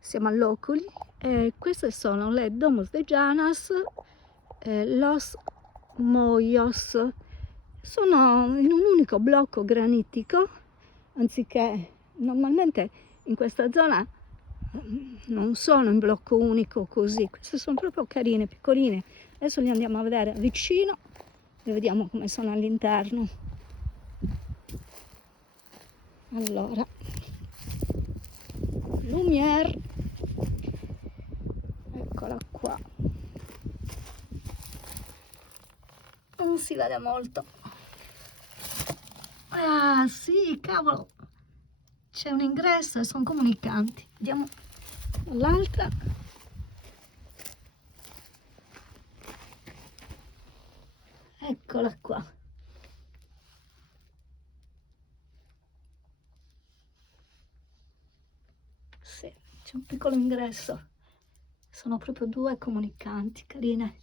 siamo all'Oculi e queste sono le Domus de Llanas, Los Moyos. Sono in un unico blocco granitico, anziché normalmente in questa zona non sono in blocco unico così. Queste sono proprio carine, piccoline. Adesso li andiamo a vedere vicino e vediamo come sono all'interno. Allora, Lumière, eccola qua. Non si vede molto. Ah sì, cavolo, c'è un ingresso e sono comunicanti. Vediamo l'altra. Eccola qua. Sì, c'è un piccolo ingresso. Sono proprio due comunicanti, carine,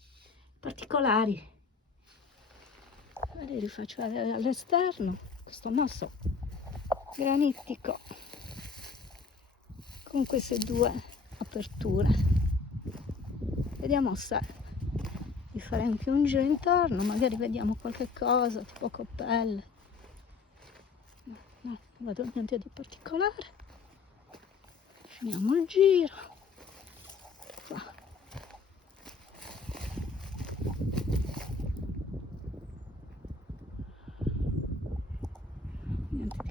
particolari. Vi rifaccio vedere all'esterno questo masso granitico con queste due aperture. Vediamo se vi fare anche un giro intorno, magari vediamo qualche cosa tipo coppelle. No, non vedo niente di particolare. Finiamo il giro.